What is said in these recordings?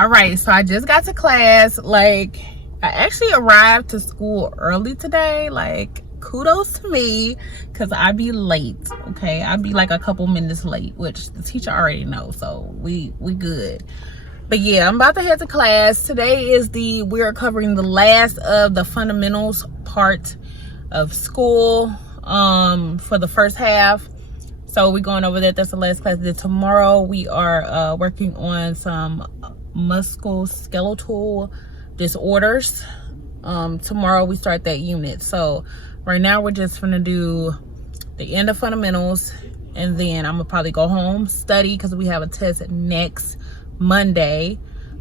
All right, so I just got to class. Like, I actually arrived to school early today. Like, kudos to me, because I be late, okay? I be like a couple minutes late, which the teacher already knows, so we good. But yeah, I'm about to head to class. Today is we're covering the last of the fundamentals part of school for the first half. So we're going over that. That's the last class. Then tomorrow we are working on some musculoskeletal disorders. Tomorrow we start that unit. So right now we're just gonna do the end of fundamentals, and then I'm gonna probably go home, study, because we have a test next Monday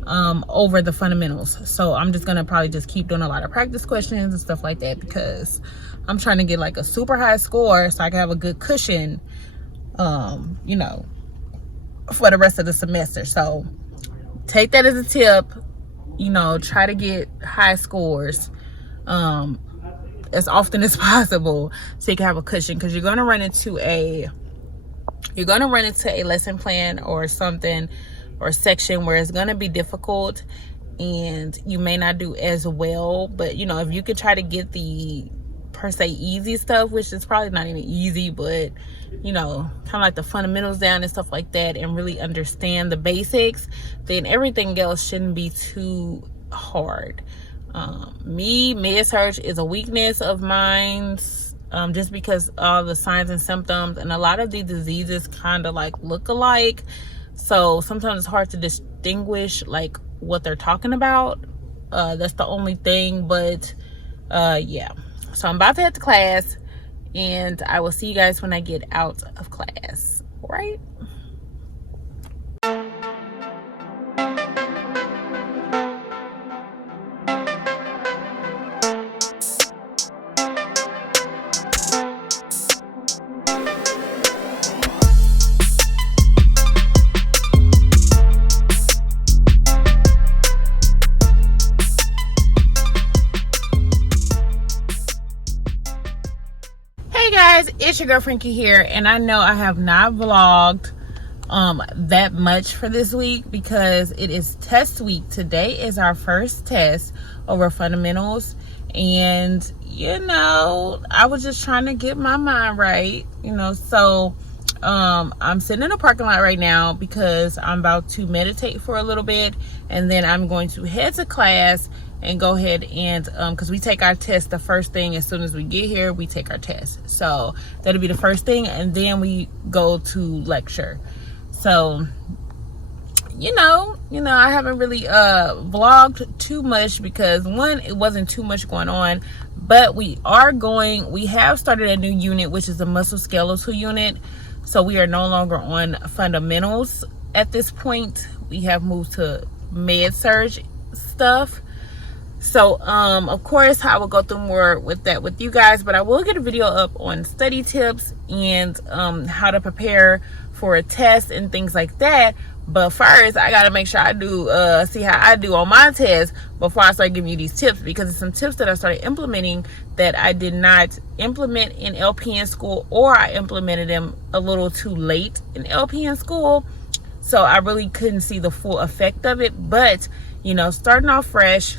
over the fundamentals. So I'm just gonna probably just keep doing a lot of practice questions and stuff like that, because I'm trying to get like a super high score so I can have a good cushion, you know, for the rest of the semester. So take that as a tip, you know, try to get high scores as often as possible so you can have a cushion, because you're gonna run into a lesson plan or something, or section where it's gonna be difficult and you may not do as well. But you know, if you could try to get the per se easy stuff, which is probably not even easy, but you know, kind of like the fundamentals down and stuff like that, and really understand the basics, then everything else shouldn't be too hard. Med surg is a weakness of mine, just because all the signs and symptoms and a lot of these diseases kind of like look alike, so sometimes it's hard to distinguish like what they're talking about. That's the only thing. But yeah, so I'm about to head to class, and I will see you guys when I get out of class. All right. Hey guys, it's your girl Frankie here, and I know I have not vlogged that much for this week because it is test week. Today is our first test over fundamentals, and you know, I was just trying to get my mind right, you know. So I'm sitting in a parking lot right now because I'm about to meditate for a little bit, and then I'm going to head to class and go ahead and because we take our test the first thing. As soon as we get here, we take our test, so that'll be the first thing, and then we go to lecture. So you know, I haven't really vlogged too much because one, it wasn't too much going on, but we have started a new unit, which is the musculoskeletal unit. So we are no longer on fundamentals at this point. We have moved to med surg stuff. So of course I will go through more with that with you guys, but I will get a video up on study tips and how to prepare for a test and things like that. But first I gotta make sure I do see how I do on my test before I start giving you these tips, because it's some tips that I started implementing that I did not implement in LPN school, or I implemented them a little too late in LPN school, so I really couldn't see the full effect of it. But you know, starting off fresh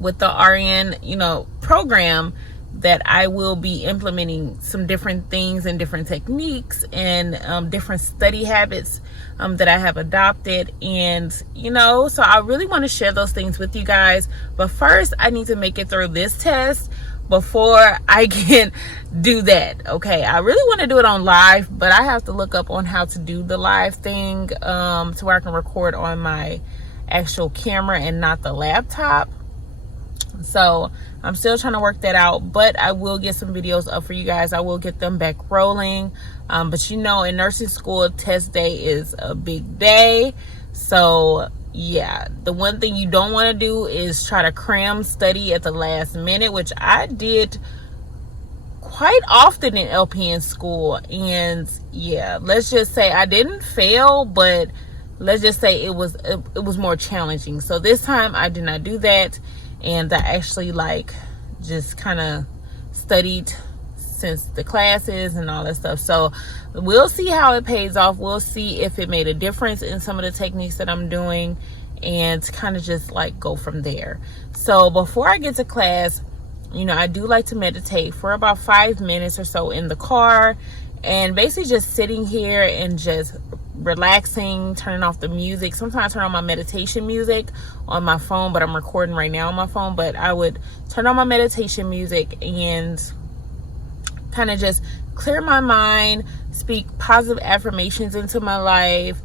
with the RN, you know, program, that I will be implementing some different things and different techniques and different study habits that I have adopted. And you know, so I really want to share those things with you guys, but first I need to make it through this test before I can do that. Okay, I really want to do it on live, but I have to look up on how to do the live thing to where I can record on my actual camera and not the laptop. So I'm still trying to work that out, but I will get some videos up for you guys. I will get them back rolling. But you know, in nursing school, test day is a big day. So yeah, the one thing you don't want to do is try to cram study at the last minute, which I did quite often in LPN school. And yeah, let's just say I didn't fail, but let's just say it was more challenging. So this time I did not do that, and I actually like just kind of studied since the classes and all that stuff. So we'll see how it pays off. We'll see if it made a difference in some of the techniques that I'm doing. and kind of just like go from there. So before I get to class, you know, I do like to meditate for about 5 minutes or so in the car, and basically just sitting here and just relaxing, turning off the music. Sometimes I turn on my meditation music on my phone, but I'm recording right now on my phone. But I would turn on my meditation music and kind of just clear my mind, speak positive affirmations into my life,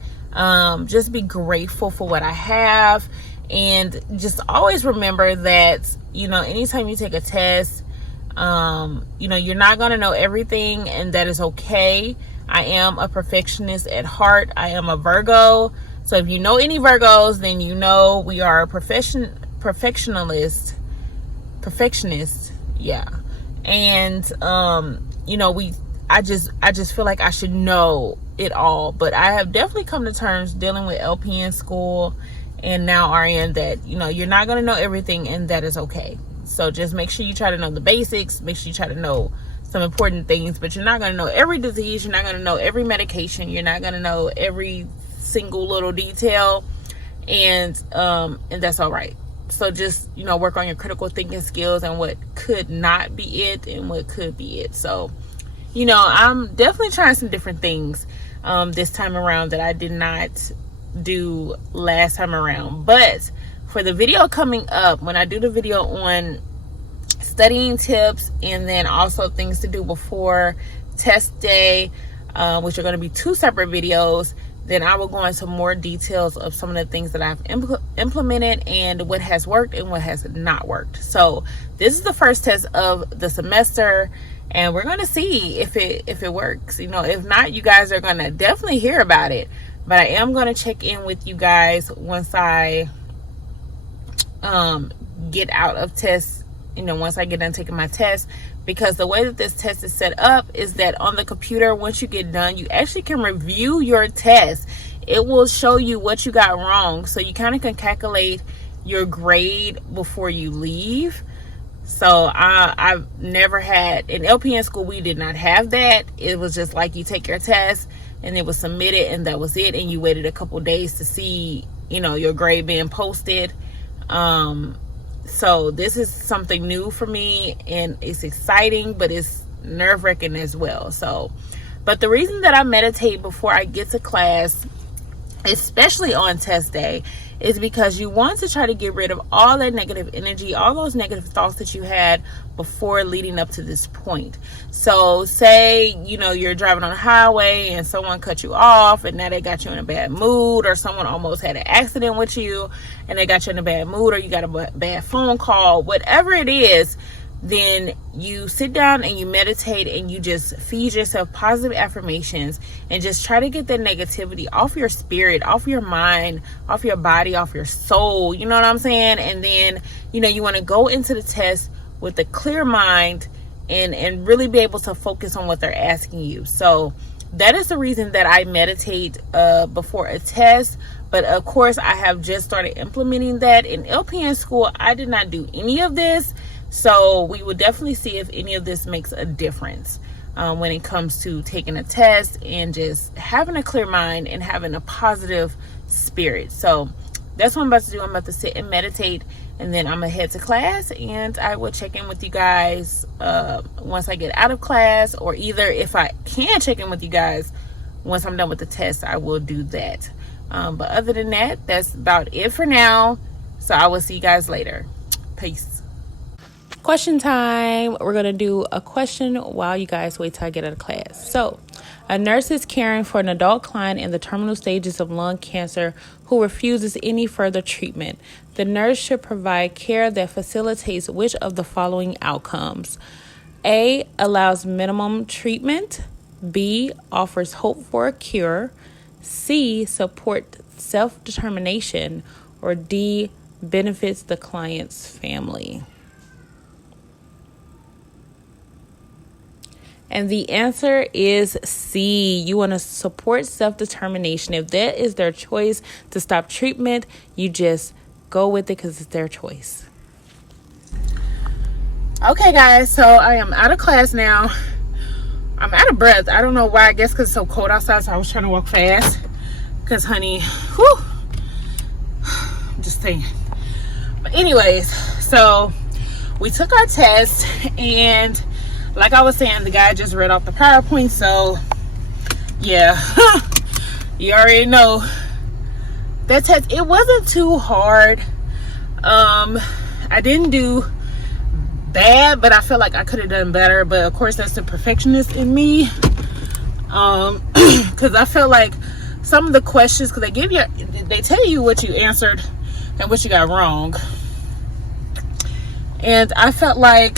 just be grateful for what I have, and just always remember that, you know, anytime you take a test, you know, you're not going to know everything, and that is okay. I am a perfectionist at heart. I am a Virgo. So if you know any Virgos, then you know we are perfectionist. Yeah. And, you know, I just feel like I should know it all, but I have definitely come to terms dealing with LPN school and now RN that, you know, you're not going to know everything, and that is okay. So just make sure you try to know the basics, make sure you try to know some important things, but you're not going to know every disease, you're not going to know every medication, you're not going to know every single little detail, and that's all right. So just, you know, work on your critical thinking skills and what could not be it and what could be it. So, you know, I'm definitely trying some different things this time around that I did not do last time around. But for the video coming up, when I do the video on studying tips and then also things to do before test day, which are going to be 2 separate videos, then I will go into more details of some of the things that I've implemented and what has worked and what has not worked. So this is the first test of the semester, and we're going to see if it works. You know, if not, you guys are going to definitely hear about it. But I am going to check in with you guys once I get out of tests, you know, once I get done taking my test, because the way that this test is set up is that on the computer, once you get done, you actually can review your test. It will show you what you got wrong, so you kind of can calculate your grade before you leave. So I've never had, in LPN school, we did not have that. It was just like you take your test and it was submitted and that was it, and you waited a couple days to see, you know, your grade being posted. So this is something new for me, and it's exciting, but it's nerve-wracking as well. So, but the reason that I meditate before I get to class, especially on test day, is because you want to try to get rid of all that negative energy, all those negative thoughts that you had before leading up to this point. So say, you know, you're driving on the highway and someone cut you off and now they got you in a bad mood, or someone almost had an accident with you and they got you in a bad mood, or you got a bad phone call, whatever it is, then you sit down and you meditate and you just feed yourself positive affirmations and just try to get that negativity off your spirit, off your mind, off your body, off your soul. You know what I'm saying? And then, you know, you want to go into the test with a clear mind and really be able to focus on what they're asking you. So that is the reason that I meditate before a test. But of course, I have just started implementing that. In LPN school, I did not do any of this. So we will definitely see if any of this makes a difference when it comes to taking a test and just having a clear mind and having a positive spirit. So that's what I'm about to do. I'm about to sit and meditate, and then I'm going to head to class, and I will check in with you guys once I get out of class, or either if I can check in with you guys once I'm done with the test, I will do that. But other than that, that's about it for now. So I will see you guys later. Peace. Question time. We're going to do a question while you guys wait till I get out of class. So, a nurse is caring for an adult client in the terminal stages of lung cancer who refuses any further treatment. The nurse should provide care that facilitates which of the following outcomes? A, allows minimum treatment. B, offers hope for a cure. C, support self-determination. Or D, benefits the client's family. And the answer is C. You want to support self-determination. If that is their choice to stop treatment, you just go with it because it's their choice. Okay, guys, so I am out of class now. I'm out of breath. I don't know why. I guess because it's so cold outside, so I was trying to walk fast. Because, honey, whew, just saying. But anyways, so we took our test, and like I was saying, the guy just read off the PowerPoint, so yeah. You already know that test, it wasn't too hard. I didn't do bad, but I feel like I could have done better. But of course, that's the perfectionist in me. Because I feel like some of the questions, because they tell you what you answered and what you got wrong, and I felt like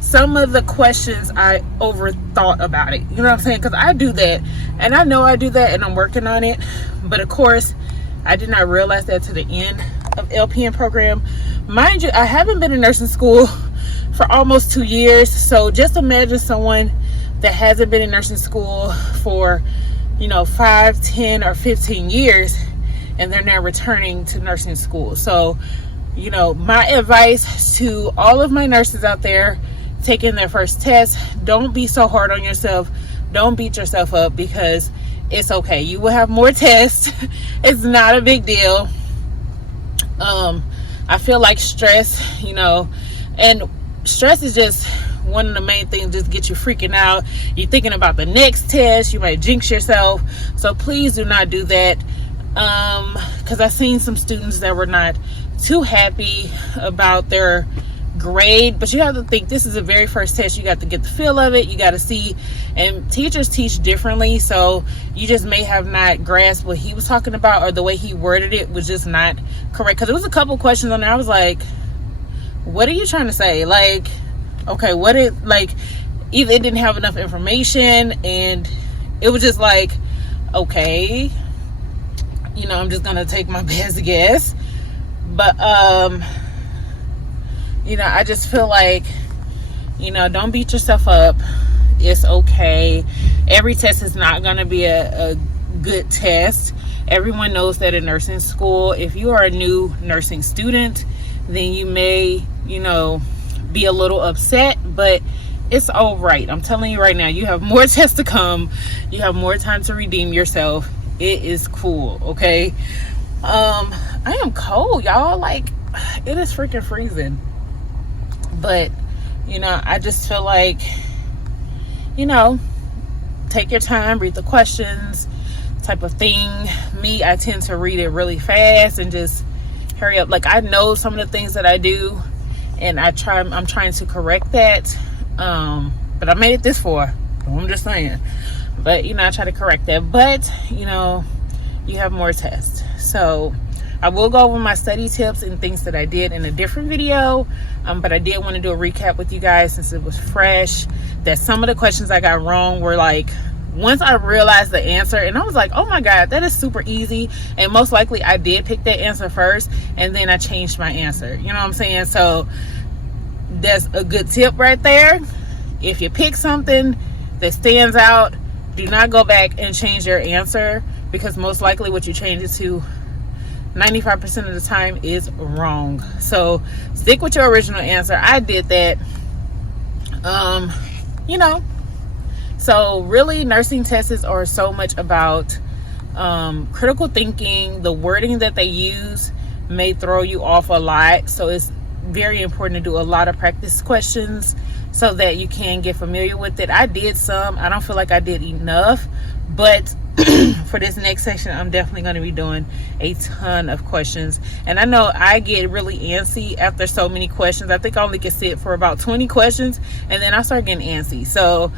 some of the questions I overthought about it. You know what I'm saying? Because I do that, and I know I do that, and I'm working on it. But of course, I did not realize that to the end of LPN program. Mind you, I haven't been in nursing school for almost 2 years. So just imagine someone that hasn't been in nursing school for, 5, 10, or 15 years, and they're now returning to nursing school. So, my advice to all of my nurses out there taking their first test, don't be so hard on yourself. Don't beat yourself up, because it's okay. You will have more tests. It's not a big deal. I feel like stress, and stress is just one of the main things, just get you freaking out. You're thinking about the next test. You might jinx yourself. So please do not do that. Because I've seen some students that were not too happy about their grade, but you have to think, this is the very first test. You got to get the feel of it. You got to see, and teachers teach differently, so you just may have not grasped what he was talking about, or the way he worded it was just not correct. Because there was a couple questions on there, I was like, what are you trying to say? Like, okay, either it didn't have enough information, and it was just like, okay, I'm just gonna take my best guess. But I just feel like, don't beat yourself up. It's okay. Every test is not going to be a good test. Everyone knows that in nursing school, if you are a new nursing student, then you may, be a little upset, but it's all right. I'm telling you right now, you have more tests to come. You have more time to redeem yourself. It is cool, okay? I am cold, y'all. Like, it is freaking freezing. But, I just feel like, take your time, read the questions, type of thing. Me, I tend to read it really fast and just hurry up. Like, I know some of the things that I do, and I'm trying to correct that. But I made it this far. I'm just saying. But, I try to correct that. But, you have more tests. So I will go over my study tips and things that I did in a different video, but I did want to do a recap with you guys since it was fresh, that some of the questions I got wrong were like, once I realized the answer, and I was like, oh my God, that is super easy, and most likely I did pick that answer first, and then I changed my answer. You know what I'm saying? So that's a good tip right there. If you pick something that stands out, do not go back and change your answer, because most likely what you change it to 95% of the time is wrong. So stick with your original answer. I did that. So really, nursing tests are so much about critical thinking. The wording that they use may throw you off a lot, so it's very important to do a lot of practice questions so that you can get familiar with it. I did some. I don't feel like I did enough, but for this next section, I'm definitely going to be doing a ton of questions. And I know I get really antsy after so many questions. I think I only can sit for about 20 questions, and then I start getting antsy. So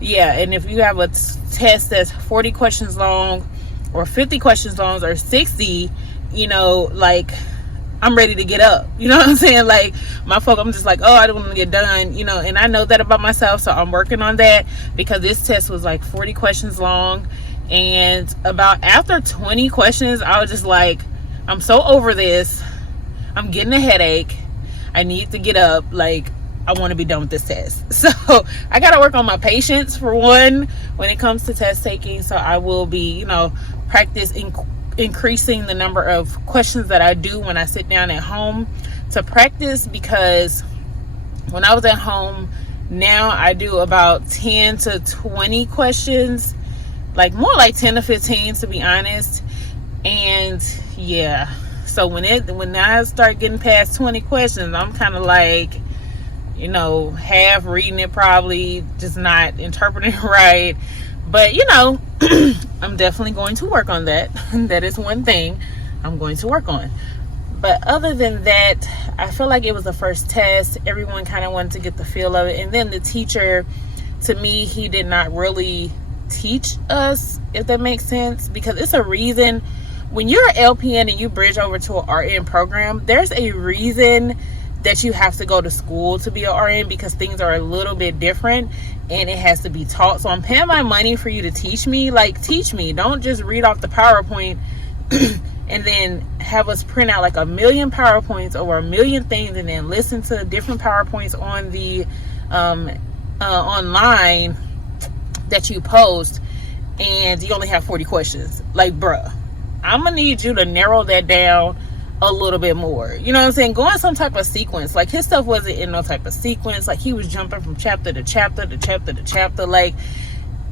yeah, and if you have a test that's 40 questions long or 50 questions long or 60, like, I'm ready to get up. You know what I'm saying? Like, I'm just like, oh, I don't want to get done, and I know that about myself. So I'm working on that, because this test was like 40 questions long. And about after 20 questions, I was just like, I'm so over this. I'm getting a headache. I need to get up. Like, I want to be done with this test. So I got to work on my patience, for one, when it comes to test taking. So I will be, increasing the number of questions that I do when I sit down at home to practice, because when I was at home, now I do about 10 to 20 questions, like more like 10 to 15 to be honest. And yeah, So when I start getting past 20 questions, I'm kind of like, half reading it, probably just not interpreting it right. But I'm definitely going to work on that. That is one thing I'm going to work on. But other than that, I feel like it was the first test. Everyone kind of wanted to get the feel of it. And then the teacher, to me, he did not really teach us, if that makes sense. Because it's a reason, when you're an LPN and you bridge over to an RN program, there's a reason that you have to go to school to be an RN, because things are a little bit different and it has to be taught. So I'm paying my money for you to teach me. Like, teach me. Don't just read off the PowerPoint and then have us print out like 1 million PowerPoints over 1 million things, and then listen to different PowerPoints on the online that you post, and you only have 40 questions. Like, bruh, I'm gonna need you to narrow that down a little bit more. You know what I'm saying? Go in some type of sequence. Like, his stuff wasn't in no type of sequence. Like, he was jumping from chapter to chapter to chapter to chapter. Like,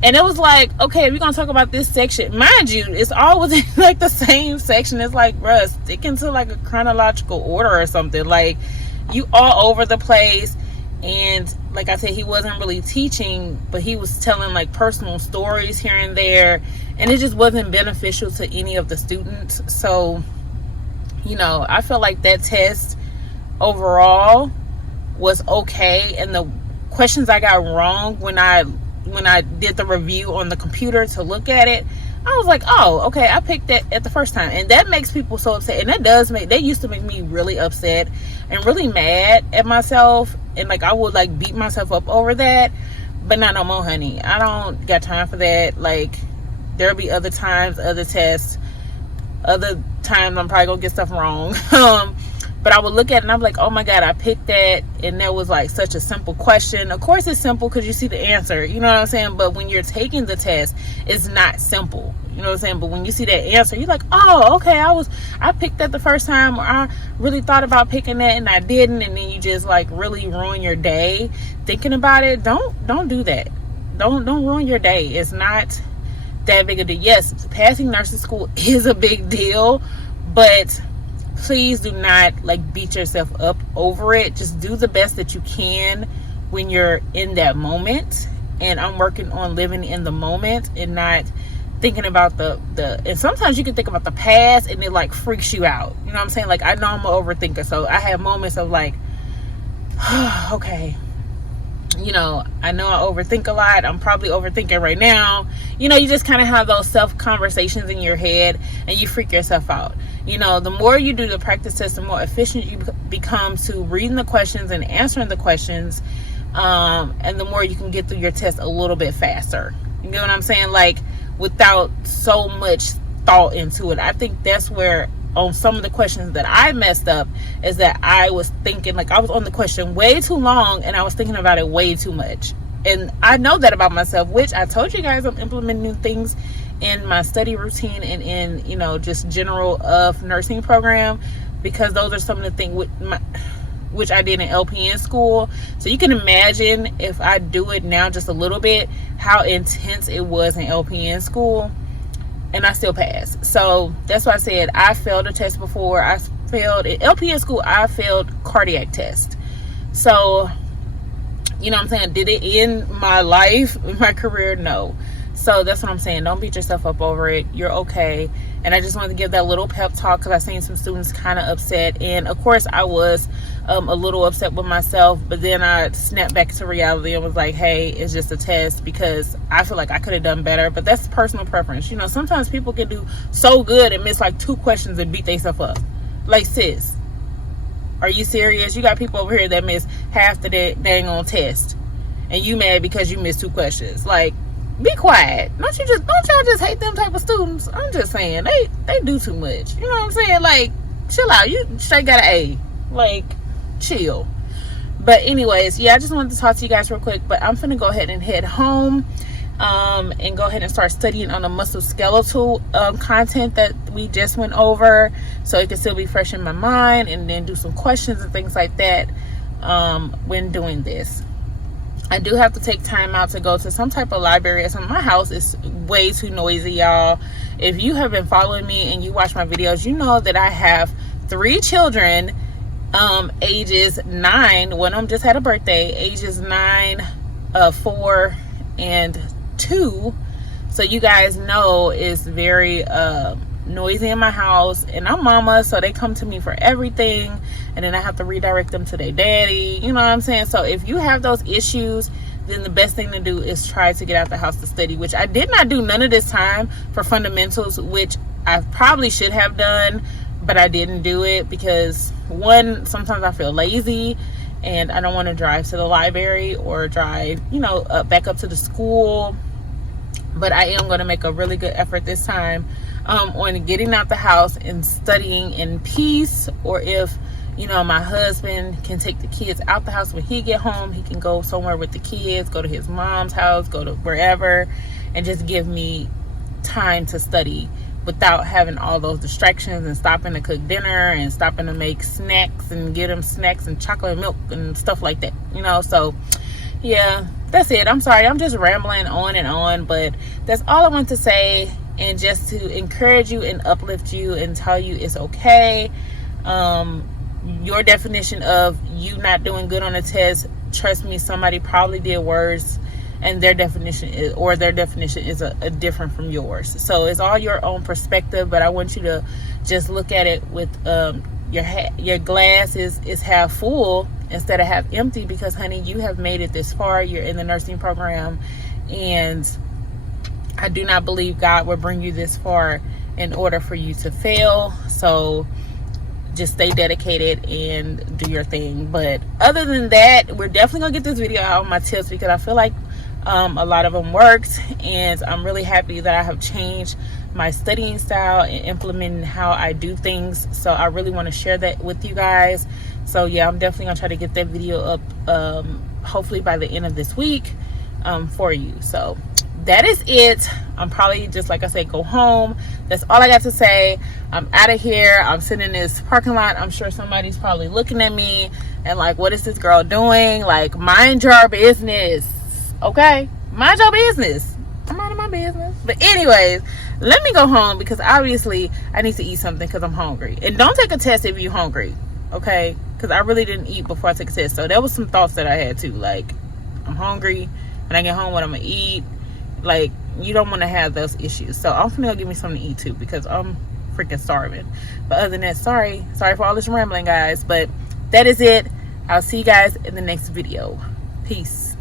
and it was like, okay, we're gonna talk about this section. Mind you, it's all within like the same section. It's like, bruh, stick into like a chronological order or something. Like, you all over the place. And like I said, he wasn't really teaching, but he was telling like personal stories here and there, and it just wasn't beneficial to any of the students. So I felt like that test overall was okay. And the questions I got wrong when I did the review on the computer to look at it, I was like, oh, okay, I picked that at the first time. And that makes people so upset. And that used to make me really upset and really mad at myself. And like, I would like beat myself up over that. But not no more, honey. I don't got time for that. Like, there'll be other times, other tests, other times I'm probably gonna get stuff wrong. But I would look at it and I'm like, oh my God, I picked that. And that was like such a simple question. Of course it's simple because you see the answer, you know what I'm saying? But when you're taking the test, it's not simple, you know what I'm saying? But when you see that answer, you're like, oh, okay, I picked that the first time, or I really thought about picking that and I didn't. And then you just like really ruin your day thinking about it. Don't do that. Don't ruin your day. It's not that big a deal. Yes, passing nursing school is a big deal, but please do not like beat yourself up over it. Just do the best that you can when you're in that moment. And I'm working on living in the moment and not thinking about the and sometimes you can think about the past and it like freaks you out. You know what I'm saying? Like, I know I'm an overthinker, so I have moments of like, okay, I know I overthink a lot. I'm probably overthinking right now. You just kind of have those self conversations in your head and you freak yourself out. The more you do the practice test, the more efficient you become to reading the questions and answering the questions. And the more you can get through your test a little bit faster. You get what I'm saying? Like, without so much thought into it. I think that's where on some of the questions that I messed up is that I was thinking, like, I was on the question way too long and I was thinking about it way too much. And I know that about myself, which I told you guys I'm implementing new things in my study routine and in, just general of nursing program, because those are some of the things which I did in LPN school. So you can imagine if I do it now just a little bit, how intense it was in LPN school, and I still passed. So that's why I said I failed a test before. I failed in LPN school. I failed cardiac test. So, you know what I'm saying? Did it end my life, my career? No. So that's what I'm saying. Don't beat yourself up over it. You're okay. And I just wanted to give that little pep talk because I seen some students kind of upset. And of course I was a little upset with myself, but then I snapped back to reality and was like, hey, it's just a test, because I feel like I could have done better. But that's personal preference. Sometimes people can do so good and miss like 2 questions and beat themselves up. Like, sis, are you serious? You got people over here that miss half the dang on test and you mad because you missed 2 questions. Like, be quiet. Don't y'all just hate them type of students? I'm just saying, they do too much. You know what I'm saying? Like, chill out. You straight got an A. Like, chill. But anyways, yeah, I just wanted to talk to you guys real quick. But I'm finna go ahead and head home and go ahead and start studying on the musculoskeletal content that we just went over, so it can still be fresh in my mind, and then do some questions and things like that when doing this. I do have to take time out to go to some type of library. My house is way too noisy, y'all. If you have been following me and you watch my videos, you know that I have 3 children, ages 9. One of them just had a birthday, ages 9, 4, and 2. So you guys know it's very noisy in my house, and I'm mama, so they come to me for everything, and then I have to redirect them to their daddy. You know what I'm saying? So if you have those issues, then the best thing to do is try to get out the house to study, which I did not do none of this time for fundamentals, which I probably should have done, but I didn't do it because, one, sometimes I feel lazy and I don't want to drive to the library or drive, back up to the school. But I am going to make a really good effort this time on getting out the house and studying in peace. Or if, my husband can take the kids out the house when he get home, he can go somewhere with the kids, go to his mom's house, go to wherever, and just give me time to study without having all those distractions and stopping to cook dinner and stopping to make snacks and get them snacks and chocolate milk and stuff like that, So, yeah, that's it. I'm sorry. I'm just rambling on and on, but that's all I want to say, and just to encourage you and uplift you and tell you it's okay. Your definition of you not doing good on a test, trust me, somebody probably did worse, and their definition is a different from yours. So it's all your own perspective, but I want you to just look at it with your glass is half full instead of half empty, because honey, you have made it this far. You're in the nursing program, and I do not believe God will bring you this far in order for you to fail. So just stay dedicated and do your thing. But other than that, we're definitely gonna get this video out on my tips, because I feel like a lot of them worked, and I'm really happy that I have changed my studying style and implementing how I do things. So I really want to share that with you guys. So yeah, I'm definitely gonna try to get that video up hopefully by the end of this week for you. So that is it. I'm probably just, like I said, go home. That's all I got to say. I'm out of here. I'm sitting in this parking lot. I'm sure somebody's probably looking at me and like, what is this girl doing? Like, mind your business, okay? Mind your business. I'm minding my business. But anyways, let me go home, because obviously I need to eat something because I'm hungry. And don't take a test if you're hungry, okay? Because I really didn't eat before I took a test. So there was some thoughts that I had too. Like, I'm hungry. When I get home, what I'm going to eat? Like, you don't want to have those issues. So I'm gonna go give me something to eat too, because I'm freaking starving. But other than that, sorry for all this rambling, guys. But that is it. I'll see you guys in the next video. Peace.